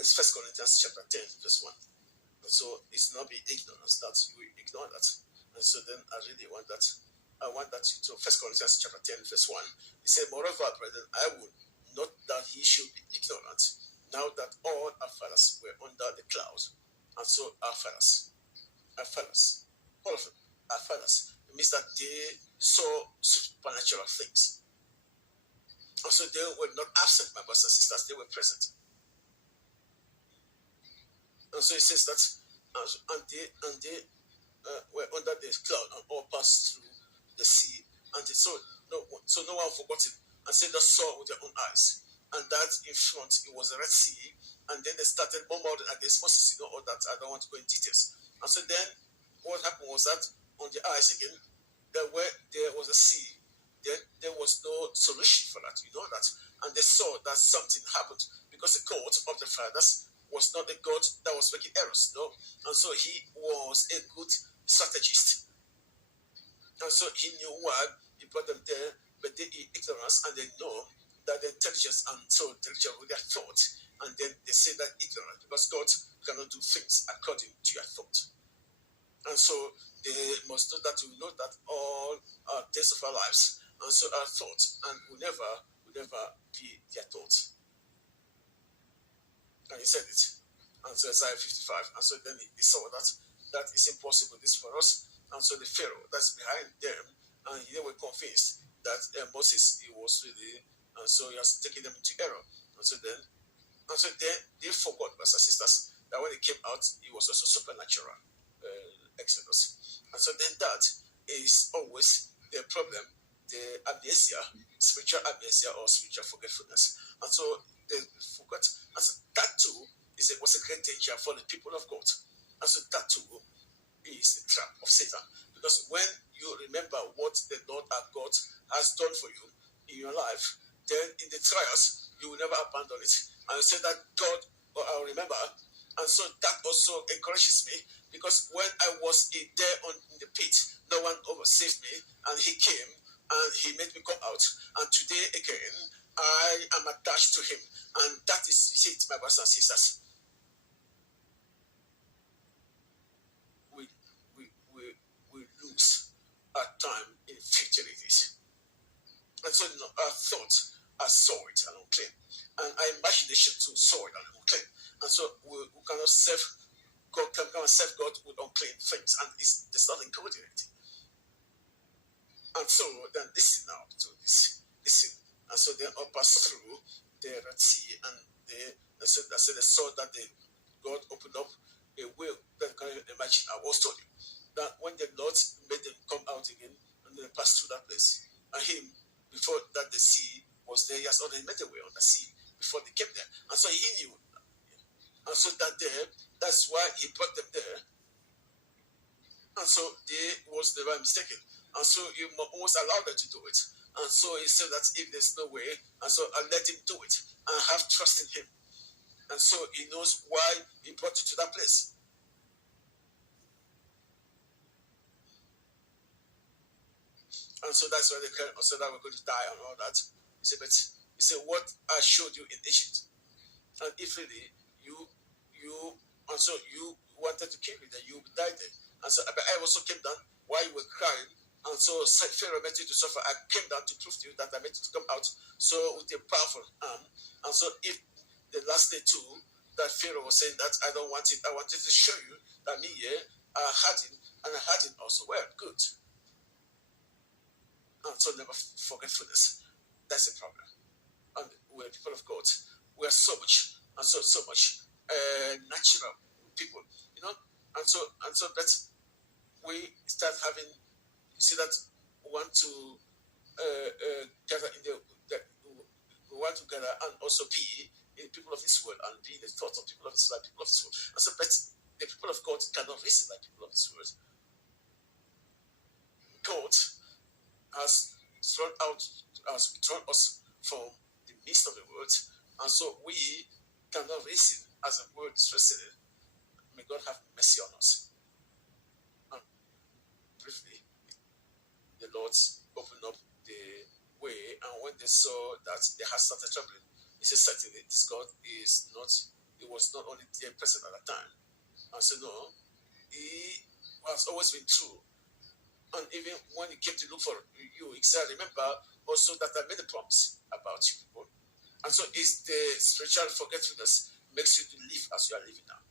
It's First Corinthians chapter 10, verse 1. And so it's not be ignorance that you ignore that. And so then I really want that. I want that you to First Corinthians chapter 10, verse 1. He said, moreover, brethren, I would not that he should be ignorant, now that all our fathers were under the cloud. And so our fathers, all of them, our fathers. It means that they saw supernatural things. And so they were not absent, my brothers and sisters, they were present. And so it says that, and they were under the cloud and all passed through the sea. And so no one forgot it. And said they saw with their own eyes. And that in front, it was the Red Sea. And then they started bombarding against Moses, all that. I don't want to go in details. And so then what happened was that on the ice again, there was a sea. Then there was no solution for that, that. And they saw that something happened because the God of the fathers was not a God that was making errors, and so he was a good strategist, and so he knew why he brought them there, but they ignorance, and they know that the intelligence, and so intelligence with their thought, and then they say that ignorant because God cannot do things according to your thought, and so they must know that we know that all our days of our lives, and so our thoughts, and will never be their thoughts. And he said it. And so Isaiah 55. And so then he saw that is impossible, this for us. And so the Pharaoh that's behind them, and they were convinced that Moses, he was really, and so he was taking them into error. And so then they forgot, brothers and sisters, that when he came out, he was also supernatural Exodus. And so then that is always the problem, the amnesia, spiritual amnesia or spiritual forgetfulness. And so they forgot. And so that too was a great danger for the people of God. And so that too is the trap of Satan. Because when you remember what the Lord our God has done for you in your life, then in the trials, you will never abandon it. And you say that God, I'll remember. And so that also encourages me, because when I was there in the pit, no one saved me, and he came and he made me come out. And today again, I am attached to him. And that is it, my brothers and sisters. We lose our time in futilities. And so our thoughts are sordid and unclean. And our imagination too sordid and unclean. And so we cannot serve God, with unclean things. And there's nothing good in it. And so then listen now to this. Listen. And so they all passed through the Red Sea, and they saw that God opened up a way that you can imagine. I was told you that when the Lord made them come out again, and they passed through that place, and him, before that the sea was there, he has already made a way on the sea before they came there. And so he knew. And so that's why he brought them there. And so they was never mistaken. And so you must always allow them to do it. And so he said that if there's no way, and so I let him do it and have trust in him. And so he knows why he brought you to that place. And so that's why they said that we're going to die and all that. He said, what I showed you in Egypt. And if really you wanted to kill me, then you died there. And so I also came down while you were crying. And so Pharaoh meant you to suffer. I came down to prove to you that I meant you to come out. So with a powerful arm. And so if the last day too, that Pharaoh was saying that I don't want it, I wanted to show you that me here, I had him, and I had him also. Well, good. And so never forgetfulness. That's the problem. And we're people of God. We are so much natural people, and so that we start having, you see that we want to gather we want to gather and also be in the people of this world and be the thoughts of people of this world, And so, but the people of God cannot reason like people of this world. God has thrown us from the midst of the world, and so we cannot reason as the world is reasoning. May God have mercy on us. And briefly, the Lord opened up the way, and when they saw that they had started troubling, he said, certainly this God is not he was not only the president at that time. And so no, he has always been true. And even when he came to look for you, he said, remember also that I made a promise about you people. And so it's the spiritual forgetfulness makes you to live as you are living now.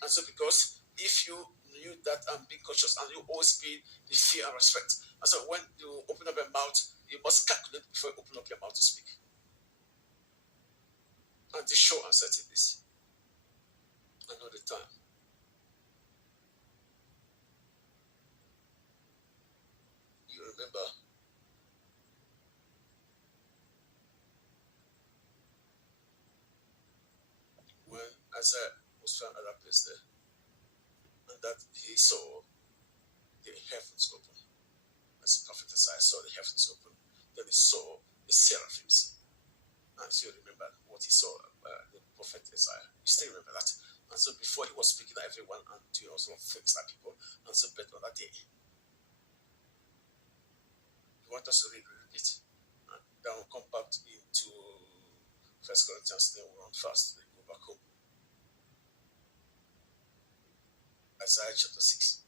And so because if you knew that and be cautious and you always be in fear and respect. And so when you open up your mouth, you must calculate before you open up your mouth to speak. And this show uncertainties. I know the time. You remember when Isaiah was found at that place there, and that he saw the heavens open. As the prophet Isaiah saw the heavens open, then he saw the seraphims. And so you remember what he saw, the prophet Isaiah. You still remember that. And so before he was speaking to everyone and doing also things like people, and so better on that day. You want us to read a little bit? And then we'll come back into 1 Corinthians, then we'll run fast, then go back home. Isaiah chapter 6.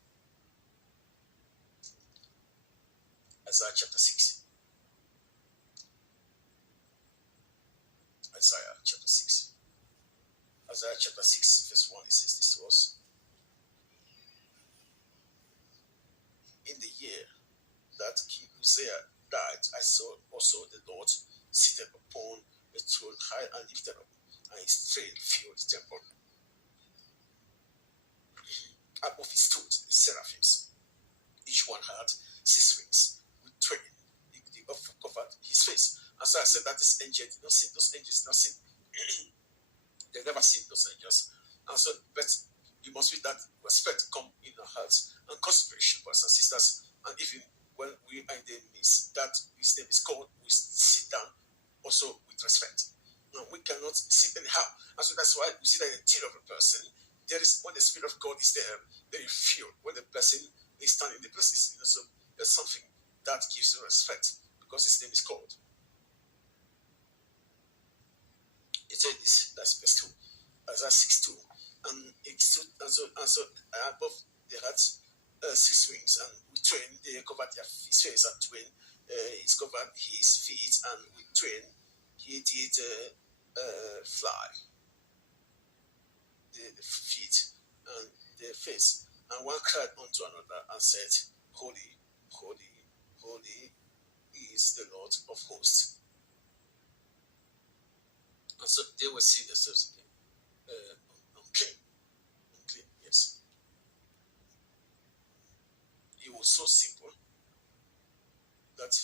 Isaiah chapter 6. Isaiah chapter 6. Isaiah chapter 6, verse 1, it says this to us. In the year that King Uzziah died, I saw also the Lord seated upon a throne high and lifted up, and his train filled the temple. Above his stood the seraphims. Each one had 6 wings with 12. They covered his face. And so I said that this angel did not see those angels, did not see. They've never seen those angels. And so, but you must be that respect come in our hearts and consideration, brothers and sisters. And even when we are in the midst that his name is called, we sit down also with respect. And we cannot sit anyhow. And so that's why we see that in the interior of a person, there is, when the Spirit of God is there, then you feel when the person is standing in the places. So there's something that gives you respect because his name is called. It said this, that's verse 2, Isaiah 6 2. And it stood, and so above they had 6 wings, and with 12 they covered his face, and 12 he's covered his feet, and with 12 he did fly the feet and the face. And one cried unto another and said, Holy, holy, holy is the Lord of hosts. And so they were seeing themselves unclean. Unclean, yes. It was so simple that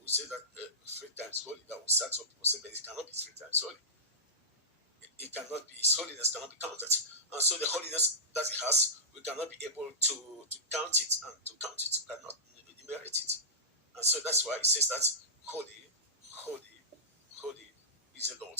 we say that 3 times holy, that will start up, people say, but it cannot be 3 times holy. It cannot be, his holiness cannot be counted. And so the holiness that he has, we cannot be able to count it, and to count it, we cannot enumerate it. And so that's why it says that holy, holy, holy is the Lord.